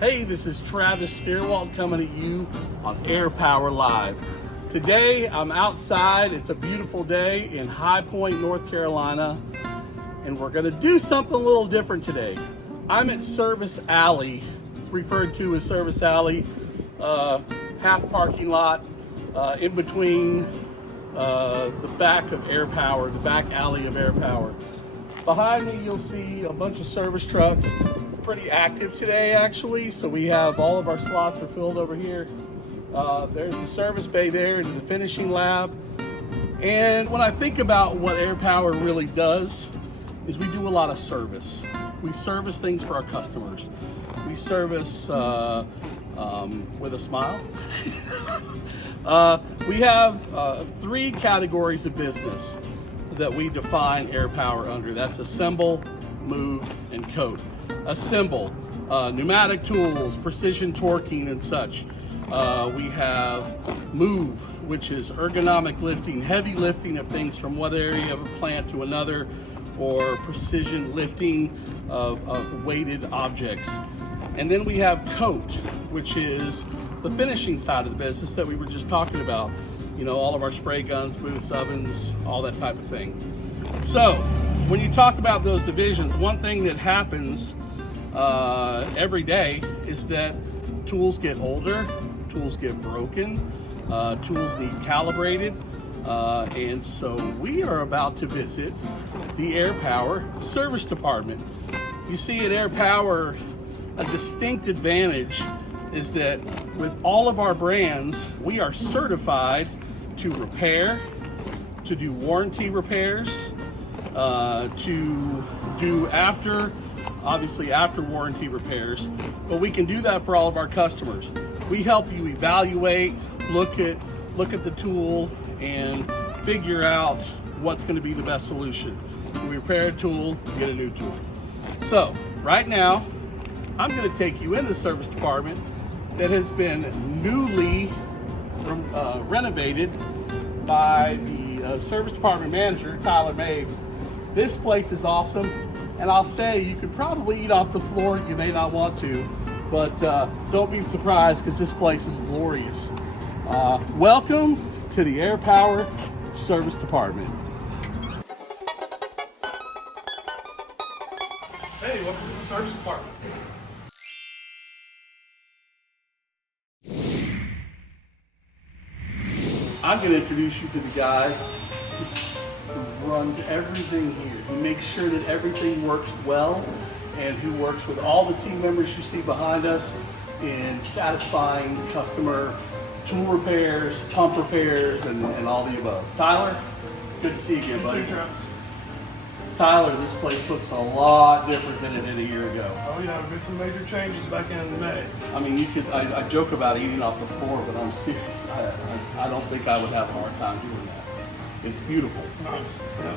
Hey, this is Travis Steerwalt coming at you on Air Power Live. Today I'm outside. It's a beautiful day in High Point, North Carolina, and we're going to do something a little different today. I'm at Service Alley. It's referred to as Service Alley, half parking lot in between the back of Air Power, the back alley of Air Power. Behind me, you'll see a bunch of service trucks. Pretty active today, actually. So we have all of our slots are filled over here. There's a service bay there into the finishing lab. And when I think about what Air Power really does, is we do a lot of service. We service things for our customers. We service with a smile. We have 3 categories of business that we define Air Power under. That's assemble, move, and coat. Assemble, pneumatic tools, precision torquing and such. We have move, which is ergonomic lifting, heavy lifting of things from one area of a plant to another, or precision lifting of weighted objects. And then we have coat, which is the finishing side of the business that we were just talking about. You know, all of our spray guns, booths, ovens, all that type of thing. So when you talk about those divisions, one thing that happens every day is that tools get older, tools get broken, tools need calibrated, and so we are about to visit the Air Power Service Department. You see, at Air Power, a distinct advantage is that with all of our brands, we are certified to repair, to do warranty repairs, to do obviously after warranty repairs, but we can do that for all of our customers. We help you evaluate, look at the tool and figure out what's going to be the best solution. We repair a tool, get a new tool. So right now, I'm going to take you in the service department that has been newly renovated by the service department manager, Tyler May. This place is awesome, and I'll say you could probably eat off the floor. You may not want to, but don't be surprised because this place is glorious. Welcome to the Air Power Service Department. Hey, welcome to the service department. I'm going to introduce you to the guy who runs everything here. He makes sure that everything works well, and who works with all the team members you see behind us in satisfying customer tool repairs, pump repairs, and all the above. Tyler, it's good to see you again, buddy. Tyler, this place looks a lot different than it did a year ago. Oh yeah, we made some major changes back in May. I mean, I joke about eating off the floor, but I'm serious. I don't think I would have a hard time doing that. It's beautiful. Nice. Yeah,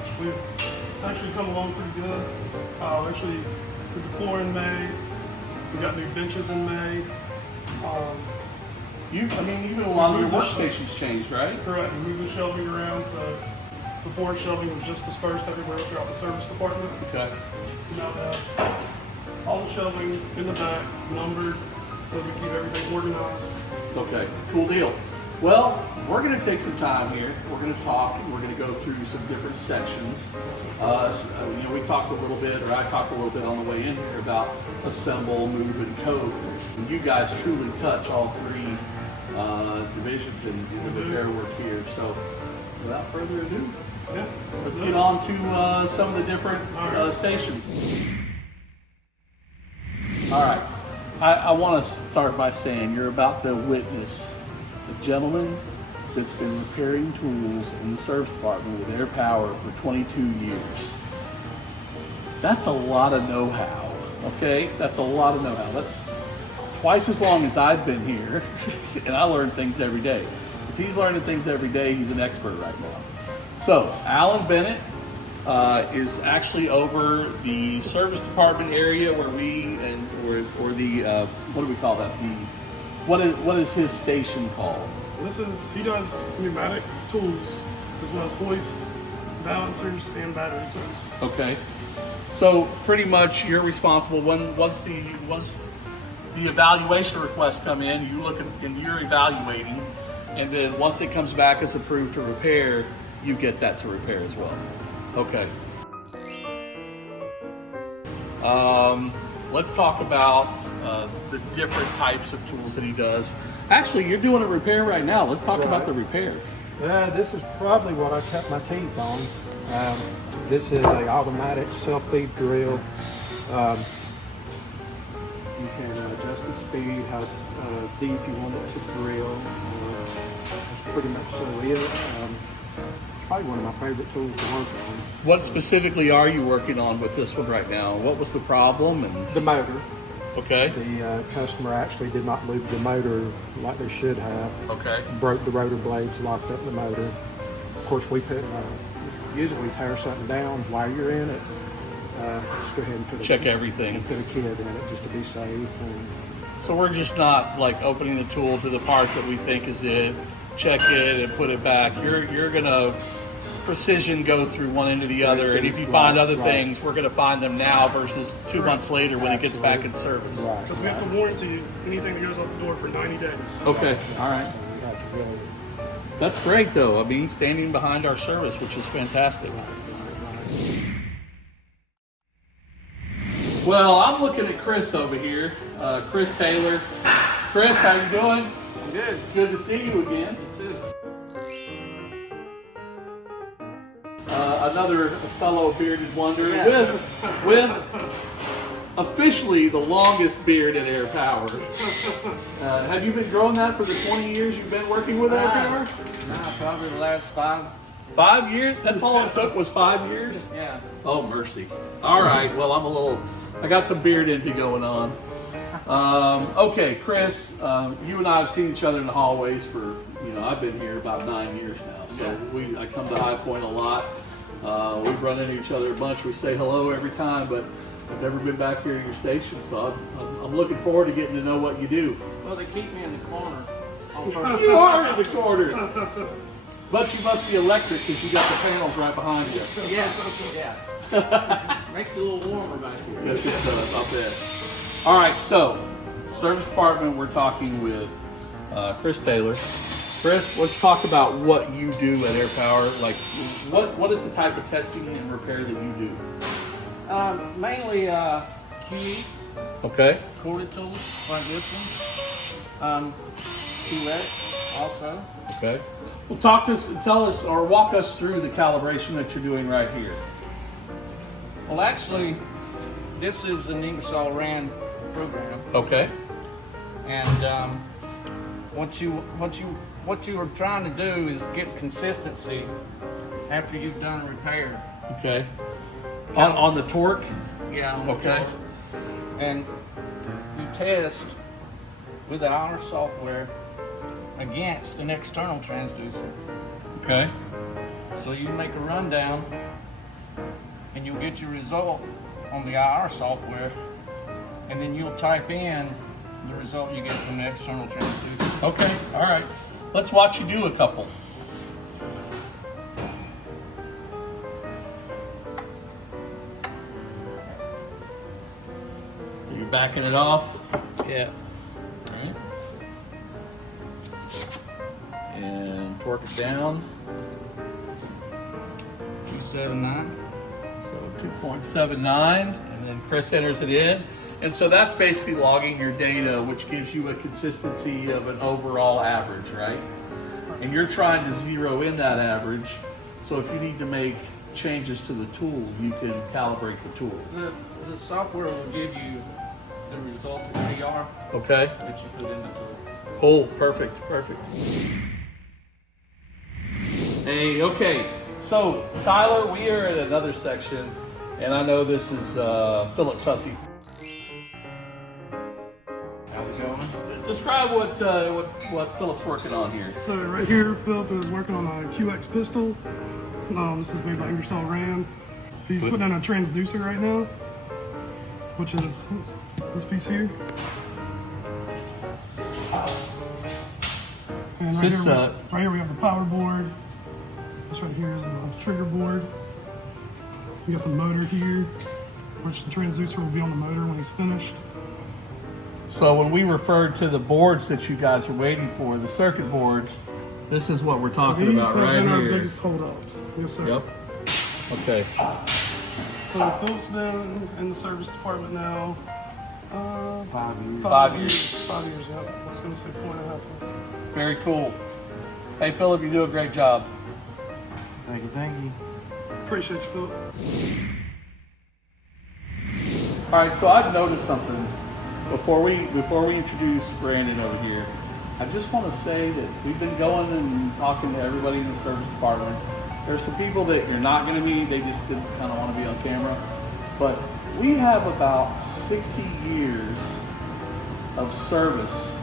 it's actually come along pretty good. Actually, with the floor in May, we got new benches in May. Even a lot of your workstations changed, right? Correct. We moved the shelving around, so before shelving was just dispersed everywhere throughout the service department. Okay. So now we have all the shelving in the back, numbered, so we keep everything organized. Okay, cool deal. Well, we're going to take some time here. We're going to talk, and we're going to go through some different sections. We talked a little bit, or I talked a little bit on the way in here about assemble, move, and coat. And you guys truly touch all 3 divisions in the repair work here. So, without further ado, yeah, let's get on to some of the different stations. All right. I want to start by saying you're about to witness a gentleman that's been repairing tools in the service department with Air Power for 22 years. That's a lot of know-how, okay? That's a lot of know-how. That's twice as long as I've been here, and I learn things every day. If he's learning things every day, he's an expert right now. So, Alan Bennett is actually over the service department area where what do we call that? What is his station called? He does pneumatic tools as well as hoists, balancers, and battery tools. Okay. So pretty much you're responsible once the evaluation requests come in, you look at, and you're evaluating, and then once it comes back as approved to repair, you get that to repair as well. Okay. Let's talk about the different types of tools that he does. Actually, you're doing a repair right now. Let's talk about the repair. This is probably what I cut my teeth on. This is a automatic self-feed drill. You can adjust the speed, how deep you want it to drill. That's pretty much so it. It's probably one of my favorite tools to work on. What specifically are you working on with this one right now? What was the problem? And The motor. okay. The customer actually did not move the motor like they should have. Okay. Broke the rotor blades, locked up the motor. Of course, we put, usually we tear something down while you're in it. Just go ahead and Check everything. and put a kid in it just to be safe. And So we're just not like opening the tool to the part that we think is it, check it and put it back. You're gonna precision go through one end to the other, and if you find other things, we're gonna find them now versus 2 months later when it gets back in service. Right. Because we have to warranty anything that goes out the door for 90 days. Okay, all right. So we have to really, That's great though. I mean, standing behind our service, which is fantastic. Well, I'm looking at Chris over here, Chris Taylor. Chris, how you doing? Good. Good to see you again. Too. Another fellow bearded wonder Yeah. with officially the longest beard at Air Power. Have you been growing that for the 20 years you've been working with Air Power? Nah, probably the last 5. 5 years? That's all it took was 5 years? Yeah. Oh, mercy. All right, well, I got some beard envy going on. Okay, Chris, you and I have seen each other in the hallways for, I've been here about 9 years now. So I come to High Point a lot. We've run into each other a bunch. We say hello every time, but I've never been back here at your station. So I'm looking forward to getting to know what you do. Well, they keep me in the corner. On purpose. You are in the corner. But you must be electric because you got the panels right behind you. Yeah. Makes it a little warmer back here. Yes, it does. I'll bet. All right, so service department, we're talking with Chris Taylor. Chris, let's talk about what you do at Air Power. Like, what is the type of testing and repair that you do? Mainly QE, Okay. corded tools like this one. QX also. Okay. Well, tell us, or walk us through the calibration that you're doing right here. Well, actually, this is an Ingersoll Rand program, Okay. and what you are trying to do is get consistency after you've done a repair. Okay. On the torque. Yeah. On the Okay. torque. And you test with our software against an external transducer. Okay. So you make a rundown and you'll get your result on the IR software, and then you'll type in the result you get from the external transducer. Okay. All right. Let's watch you do a couple. You're backing it off. Yeah. All right. And torque it down. 279. So 2.79, and then Chris enters it in. And so that's basically logging your data, which gives you a consistency of an overall average, right? And you're trying to zero in that average. So if you need to make changes to the tool, you can calibrate the tool. The software will give you the result of PR Okay? that you put in the tool. Cool, perfect, perfect. Hey, okay. So, Tyler, we are at another section, and I know this is Phillips Hussey. How's it going? Describe what Phillips working on here. So right here, Philip is working on a QX pistol. This is made by Ingersoll Rand. He's putting in a transducer right now, which is this piece here. And right here we have the power board. This right here is the trigger board. We got the motor here, which the transducer will be on the motor when he's finished. So when we referred to the boards that you guys are waiting for, the circuit boards, this is what we're talking These about have right been our here. biggest holdups. Yes, sir. Yep. Okay. So Phillips been in the service department now. 5 years. 5 years. 5 years, yeah. I was going to say 4.5. Very cool. Hey, Philip, you do a great job. Thank you, thank you. Appreciate you, Philip. All right, so I've noticed something before we introduce Brandon over here. I just want to say that we've been going and talking to everybody in the service department. There's some people that you're not going to meet; they just didn't kind of want to be on camera. But we have about 60 years of service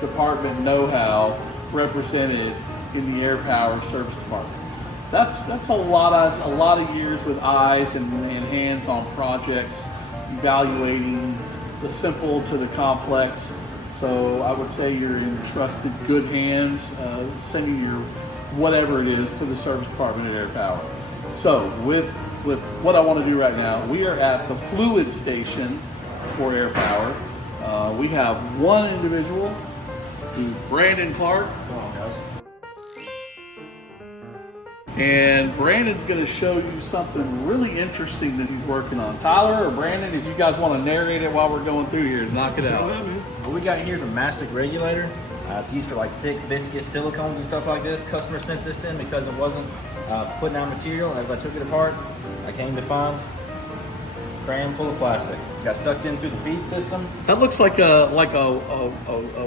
department know-how represented in the Air Power Service Department. That's a lot of years with eyes and hands on projects, evaluating the simple to the complex. So I would say you're in trusted, good hands, sending your whatever it is to the service department at Air Power. So with what I want to do right now, we are at the fluid station for Air Power. We have one individual, who's Brandon Clark. Come on, guys. And Brandon's going to show you something really interesting that he's working on. Tyler or Brandon, if you guys want to narrate it while we're going through here, knock it Go out. ahead, man. What we got here is a mastic regulator. It's used for like thick, viscous silicones and stuff like this. Customer sent this in because it wasn't putting out material. As I took it apart, I came to find crammed full of plastic. Got sucked in through the feed system. That looks like a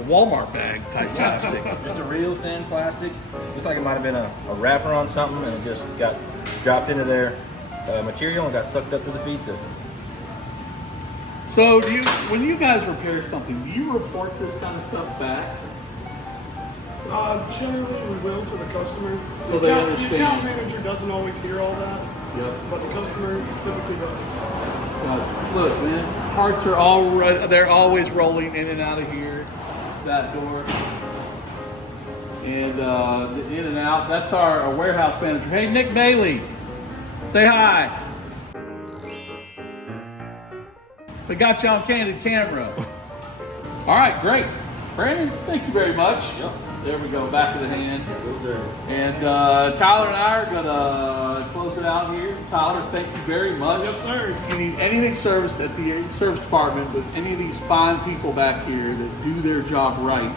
Walmart bag type plastic. Just a real thin plastic. Looks like it might have been a wrapper on something and it just got dropped into their material and got sucked up to the feed system. So when you guys repair something, do you report this kind of stuff back? Generally, we will to the customer. So they understand. The account manager doesn't always hear all that, Yep. but the customer typically does. Look, man, parts are they're always rolling in and out of here, that door. And the in and out, that's our warehouse manager. Hey, Nick Bailey, say hi. We got you on candid camera. All right, great. Brandon, thank you very much. Yep. There we go, back of the hand. And Tyler and I are gonna close it out here. Tyler, thank you very much. Yes, sir. If you need anything serviced at the service department with any of these fine people back here that do their job right,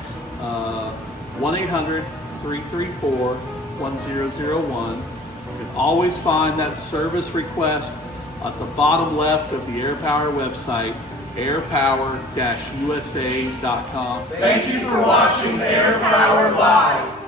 1-800-334-1001. You can always find that service request at the bottom left of the Air Power website, airpower-usa.com. Thank you for watching Air Power Live.